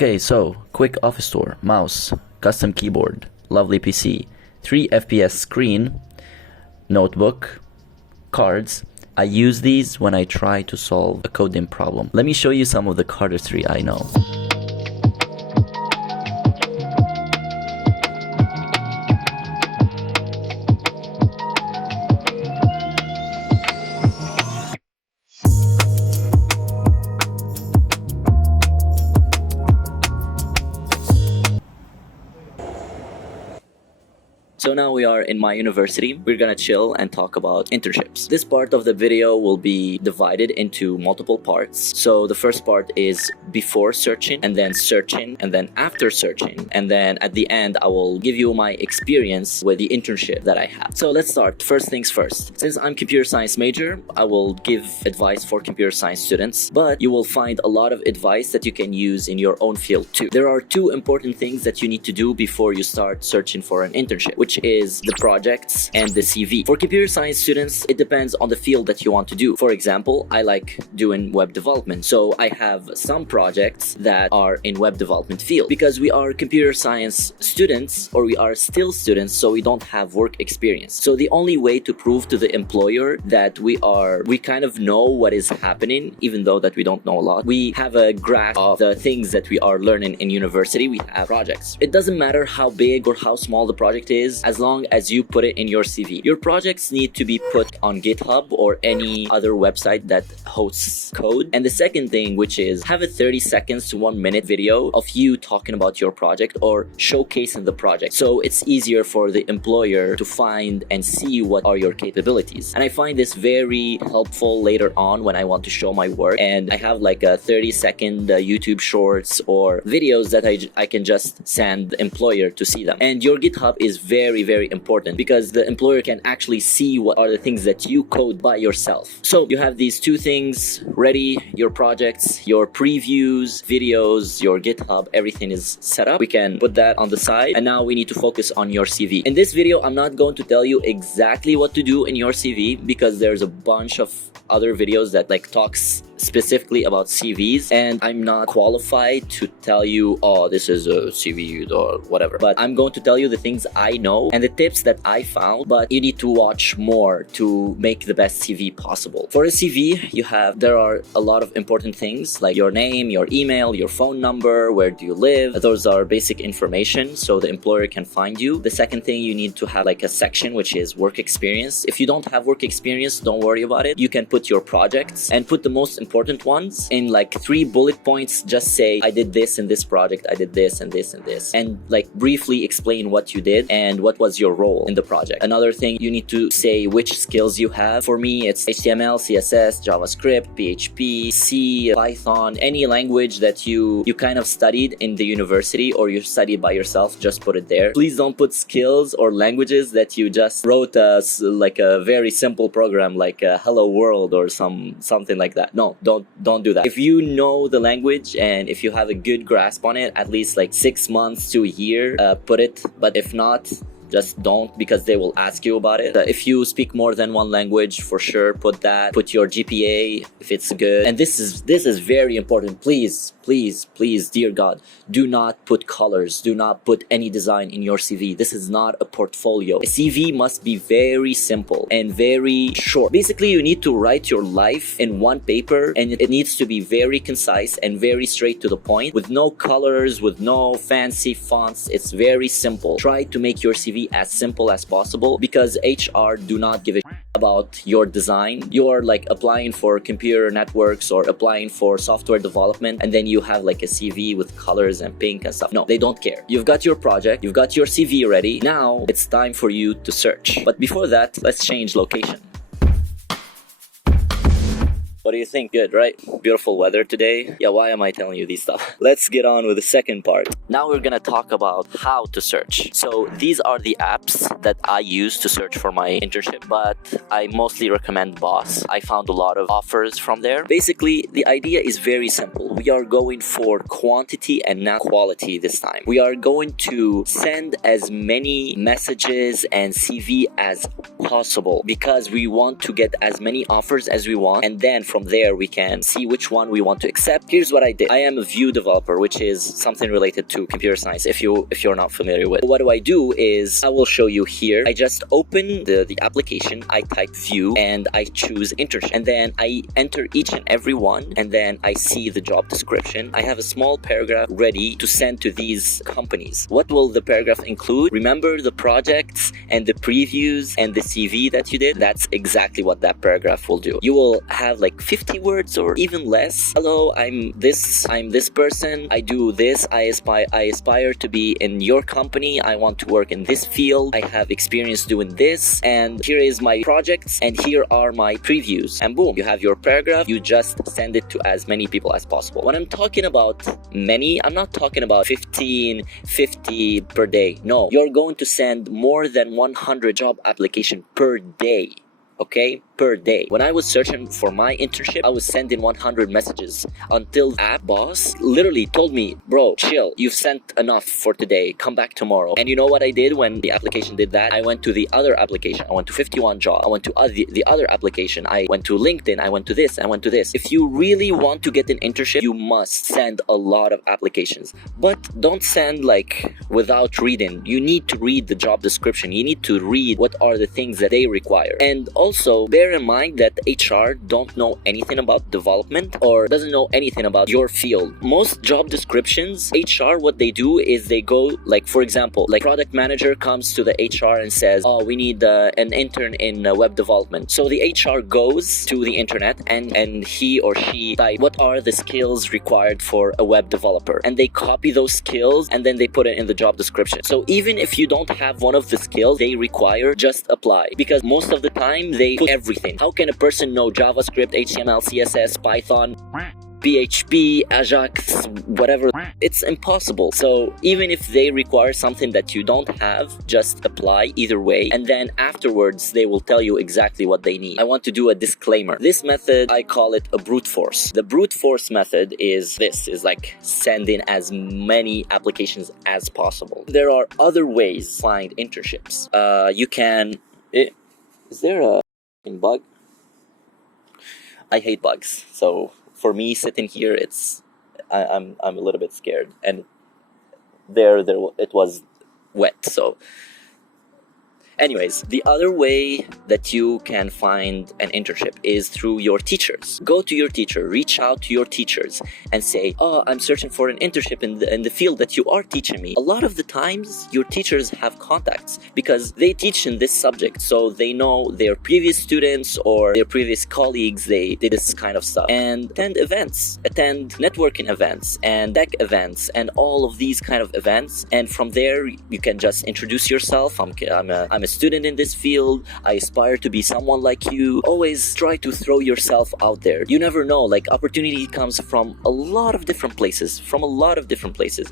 Okay, so quick office tour, mouse, custom keyboard, lovely PC, 3 FPS screen, notebook, cards. I use these when I try to solve a coding problem. Let me show you some of the cardistry I know. So now we are in my university. We're gonna chill and talk about internships. This part of the video will be divided into multiple parts. So the first part is before searching, and then after searching. And then at the end, I will give you my experience with the internship that I have. So let's start. First things first. Since I'm computer science major, I will give advice for computer science students, but you will find a lot of advice that you can use in your own field too. There are 2 important things that you need to do before you start searching for an internship, which is the projects and the CV. For computer science students, it depends on the field that you want to do. For example, I like doing web development, so I have some projects that are in web development field. Because we are computer science students, or we are still students, so we don't have work experience. So the only way to prove to the employer that we kind of know what is happening, even though that we don't know a lot, we have a graph of the things that we are learning in university. We have projects. It doesn't matter how big or how small the project is, as long as you put it in your CV. Your projects need to be put on GitHub or any other website that hosts code. And the second thing, which is have a 30 seconds to 1 minute video of you talking about your project or showcasing the project. So it's easier for the employer to find and see what are your capabilities. And I find this very helpful later on when I want to show my work. And I have like a 30-second YouTube shorts or videos that I can just send the employer to see them. And your GitHub is very, very important because the employer can actually see what are the things that you code by yourself. So you have these 2 things ready: your projects, your previews, videos, your GitHub, everything is set up. We can put that on the side, and now we need to focus on your CV. In this video, I'm not going to tell you exactly what to do in your CV because there's a bunch of other videos that talks specifically about CVs, and I'm not qualified to tell you, oh, this is a CV or whatever. But I'm going to tell you the things I know and the tips that I found, but you need to watch more to make the best CV possible. For a CV, there are a lot of important things like your name, your email, your phone number, where do you live. Those are basic information so the employer can find you. The second thing, you need to have a section which is work experience. If you don't have work experience, don't worry about it. You can put your projects and put the most important ones in 3 bullet points. Just say, I did this in this project, I did this and this and this, and briefly explain what you did and what was your role in the project. Another thing, you need to say which skills you have. For me, it's HTML, CSS, JavaScript, PHP, C, Python, any language that you kind of studied in the university or you studied by yourself, just put it there. Please don't put skills or languages that you just wrote a very simple program like Hello World or something like that. No, don't do that. If you know the language and if you have a good grasp on it, at least 6 months to a year, put it. But if not, just don't, because they will ask you about it. If you speak more than 1 language, for sure put that. Put your GPA if it's good. And this is very important. Please, dear God, do not put colors. Do not put any design in your CV. This is not a portfolio. A CV must be very simple and very short. Basically, you need to write your life in 1 paper, and it needs to be very concise and very straight to the point, with no colors, with no fancy fonts. It's very simple. Try to make your CV as simple as possible, because HR do not give a about your design. You're applying for computer networks or applying for software development, and then you have a CV with colors and pink and stuff. No, they don't care. You've got your project, you've got your CV ready. Now it's time for you to search. But before that, let's change location. What do you think? Good, right? Beautiful weather today. Yeah, why am I telling you these stuff? Let's get on with the second part. Now we're gonna talk about how to search. So these are the apps that I use to search for my internship, but I mostly recommend Boss. I found a lot of offers from there. Basically, the idea is very simple. We are going for quantity and not quality this time. We are going to send as many messages and CV as possible because we want to get as many offers as we want, and then from there we can see which one we want to accept. Here's what I did. I am a Vue developer, which is something related to computer science if you're not familiar with. What do I do is I will show you here. I just open the application, I type Vue, and I choose internship, and then I enter each and every one, and then I see the job description. I have a small paragraph ready to send to these companies. What will the paragraph include? Remember the projects and the previews and the CV that you did? That's exactly what that paragraph will do. You will have like 50 words or even less. Hello, I'm this person, I do this, I aspire to be in your company, I want to work in this field, I have experience doing this, and here is my projects, and here are my previews, and boom, you have your paragraph. You just send it to as many people as possible. When I'm talking about many, I'm not talking about 15, 50 per day. No, you're going to send more than 100 job applications per day. Okay, per day. When I was searching for my internship, I was sending 100 messages until the app boss literally told me, bro, chill, you've sent enough for today, come back tomorrow. And you know what I did when the application did that? I went to the other application, I went to 51 job, I went to the other application, I went to LinkedIn, I went to this, I went to this. If you really want to get an internship, you must send a lot of applications, but don't send like without reading. You need to read the job description, you need to read what are the things that they require. And also bear in mind that HR don't know anything about development or doesn't know anything about your field. Most job descriptions, HR, what they do is they go, like for example, like product manager comes to the HR and says, oh, we need an intern in web development. So the HR goes to the internet and he or she type what are the skills required for a web developer, and they copy those skills and then they put it in the job description. So even if you don't have one of the skills they require, just apply, because most of the time they put everything. How can a person know JavaScript, HTML, CSS, Python, PHP, Ajax, whatever? It's impossible. So even if they require something that you don't have, just apply either way, and then afterwards they will tell you exactly what they need. I want to do a disclaimer. This method, I call it a brute force. The brute force method is like sending as many applications as possible. There are other ways to find internships. You can... Is there a bug? I hate bugs, so for me sitting here, I'm a little bit scared, and there it was wet. So anyways, the other way that you can find an internship is through your teachers. Go to your teacher, reach out to your teachers and say, oh, I'm searching for an internship in the field that you are teaching me. A lot of the times your teachers have contacts because they teach in this subject, so they know their previous students or their previous colleagues, they did this kind of stuff. And attend events, attend networking events and tech events and all of these kind of events, and from there you can just introduce yourself. I'm a student in this field, I aspire to be someone like you. Always try to throw yourself out there. You never know, like opportunity comes from a lot of different places,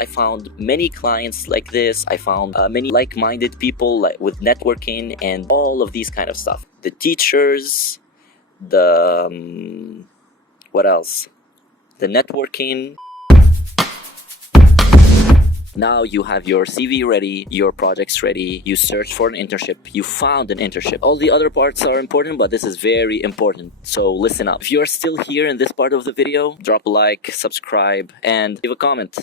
I found many clients like this. I found many like-minded people with networking and all of these kind of stuff. The teachers, what else? The networking. Now you have your CV ready, your projects ready, you searched for an internship, you found an internship. All the other parts are important, but this is very important, so listen up. If you're still here in this part of the video, drop a like, subscribe, and leave a comment.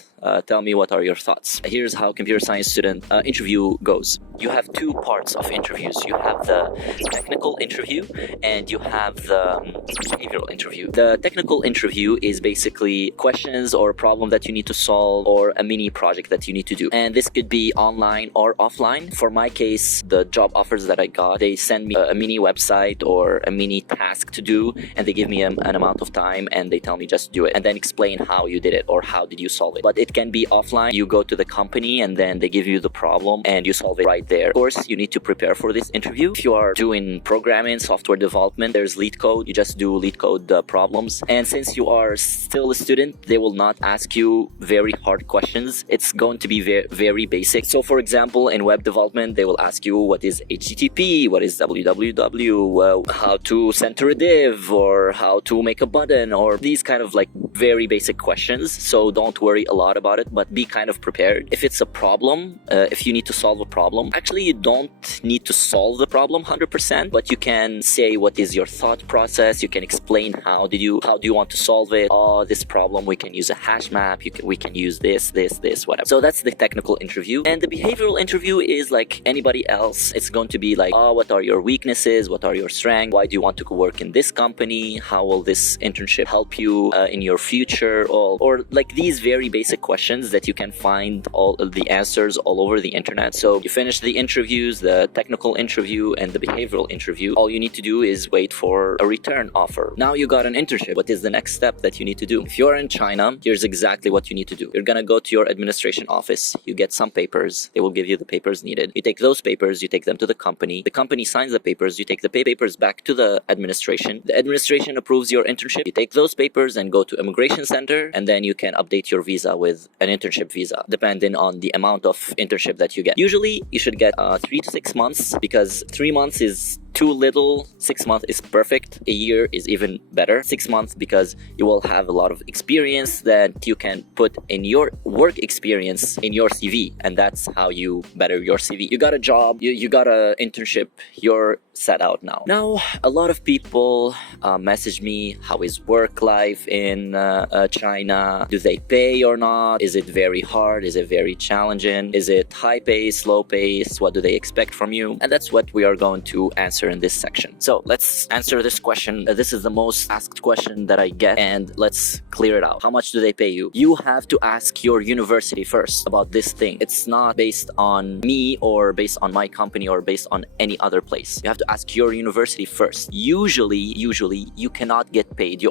Tell me what are your thoughts. Here's how computer science student interview goes. You have two parts of interviews. You have the technical interview and you have the behavioral interview. The technical interview is basically questions or a problem that you need to solve or a mini project that you need to do. And this could be online or offline. For my case, the job offers that I got, they send me a mini website or a mini task to do, and they give me an amount of time and they tell me just do it and then explain how you did it or how did you solve it. But it can be offline. You go to the company and then they give you the problem and you solve it right there. Of course, you need to prepare for this interview. If you are doing programming, software development, there's lead code. You just do lead code problems. And since you are still a student, they will not ask you very hard questions. It's going going to be very basic. So for example, in web development, they will ask you what is HTTP, what is www, how to center a div, or how to make a button, or these kind of like very basic questions. So don't worry a lot about it, but be kind of prepared. If it's a problem, if you need to solve a problem, actually you don't need to solve the problem 100%, but you can say what is your thought process. You can explain how do you want to solve it. Oh, this problem, we can use a hash map. We can use this, whatever. So that's the technical interview. And the behavioral interview is like anybody else. It's going to be like, oh, what are your weaknesses? What are your strengths? Why do you want to work in this company? How will this internship help you in your future? Or like these very basic questions that you can find all of the answers all over the internet. So you finish the interviews, the technical interview and the behavioral interview. All you need to do is wait for a return offer. Now you got an internship. What is the next step that you need to do? If you're in China, here's exactly what you need to do. You're gonna go to your administration office. You get some papers. They will give you the papers needed. You take those papers, you take them to the company. The company signs the papers. You take the papers back to the administration. The administration approves your internship. You take those papers and go to immigration center, and then you can update your visa with an internship visa, depending on the amount of internship that you get. Usually, you should get 3 to 6 months, because 3 months is too little. 6 months is perfect. A year is even better. 6 months because you will have a lot of experience that you can put in your work experience in your CV, and that's how you better your CV. You got a job, you got an internship, you're set out now. Now, a lot of people message me, how is work life in China? Do they pay or not? Is it very hard? Is it very challenging? Is it high pace, low pace? What do they expect from you? And that's what we are going to answer in this section. So let's answer this question. This is the most asked question that I get, and let's clear it out. How much do they pay you? You have to ask your university first about this thing. It's not based on me or based on my company or based on any other place. You have to ask your university first. Usually you cannot get paid.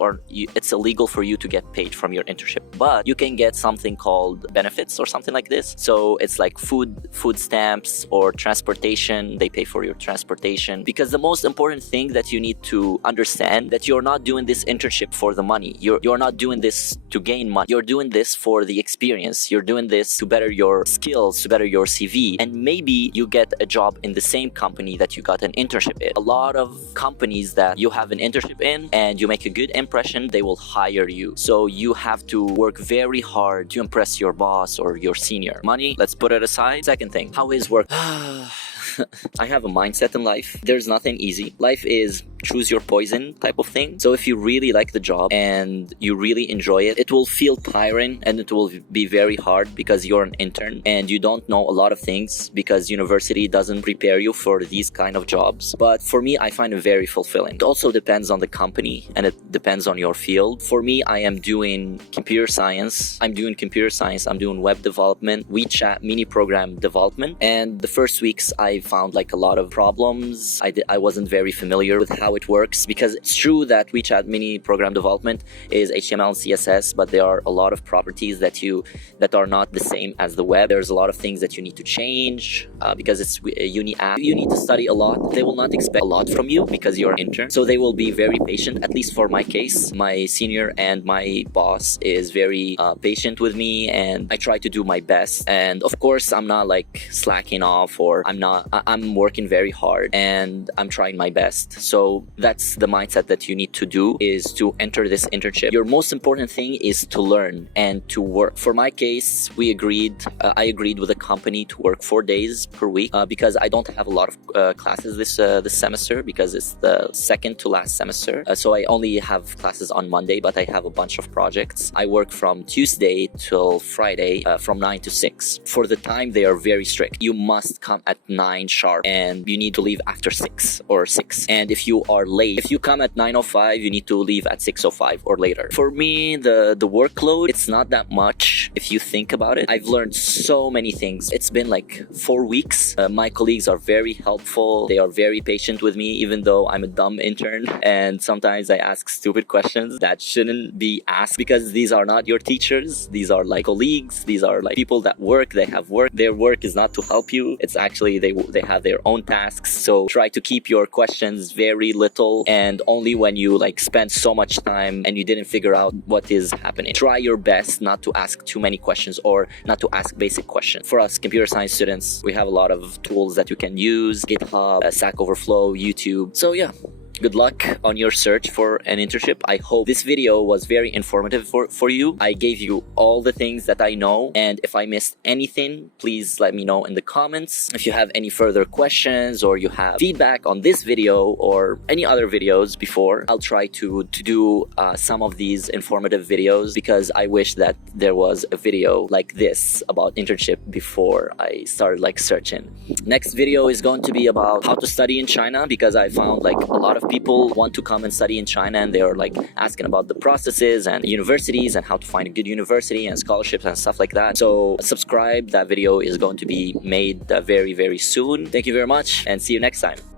It's illegal for you to get paid from your internship, but you can get something called benefits or something like this. So it's like food stamps or transportation. They pay for your transportation, because the most important thing that you need to understand that you're not doing this internship for the money. You're not doing this to gain money. You're doing this for the experience. You're doing this to better your skills, to better your CV, and maybe you get a job in the same company that you got an internship in. A lot of companies that you have an internship in and you make a good impression, they will hire you. So you have to work very hard to impress your boss or your senior. Money, let's put it aside. Second thing, how is work? I have a mindset in life. There's nothing easy. Life is choose your poison type of thing. So if you really like the job and you really enjoy it, it will feel tiring and it will be very hard because you're an intern and you don't know a lot of things because university doesn't prepare you for these kind of jobs. But for me, I find it very fulfilling. It also depends on the company and it depends on your field. For me, I am doing computer science. I'm doing web development, WeChat mini program development. And the first weeks I found like a lot of problems. I wasn't very familiar with how it works, because it's true that WeChat mini program development is HTML and CSS, but there are a lot of properties that are not the same as the web. There's a lot of things that you need to change because it's a uni app. You need to study a lot. They will not expect a lot from you because you're an intern, so they will be very patient. At least for my case, my senior and my boss is very patient with me, and I try to do my best. And of course, I'm not like slacking off, or I'm working very hard and I'm trying my best. So that's the mindset that you need to do, is to enter this internship. Your most important thing is to learn and to work. For my case, I agreed with the company to work 4 days per week because I don't have a lot of classes this semester, because it's the second to last semester. So I only have classes on Monday, but I have a bunch of projects. I work from Tuesday till Friday from 9 to 6. For the time, they are very strict. You must come at 9 sharp and you need to leave after 6 or 6. And if you are late, if you come at 9:05, you need to leave at 6:05 or later. For me, the workload, it's not that much if you think about it. I've learned so many things. It's been like 4 weeks. My colleagues are very helpful. They are very patient with me, even though I'm a dumb intern and sometimes I ask stupid questions that shouldn't be asked, because these are not your teachers. These are like colleagues. These are like people that they have work. Their work is not to help you. It's actually they have their own tasks. So try to keep your questions very little, and only when you like spend so much time and you didn't figure out what is happening. Try your best not to ask too many questions or not to ask basic questions. For us computer science students, we have a lot of tools that you can use: GitHub, Stack Overflow, YouTube. So yeah, good luck on your search for an internship. I hope this video was very informative for you. I gave you all the things that I know, and if I missed anything, please let me know in the comments. If you have any further questions or you have feedback on this video or any other videos before, I'll try to do some of these informative videos, because I wish that there was a video like this about internship before I started like searching. Next video is going to be about how to study in China, because I found like a lot of people want to come and study in China, and they are like asking about the processes and universities and how to find a good university and scholarships and stuff like that. So subscribe. That video is going to be made very soon. Thank you very much, and see you next time.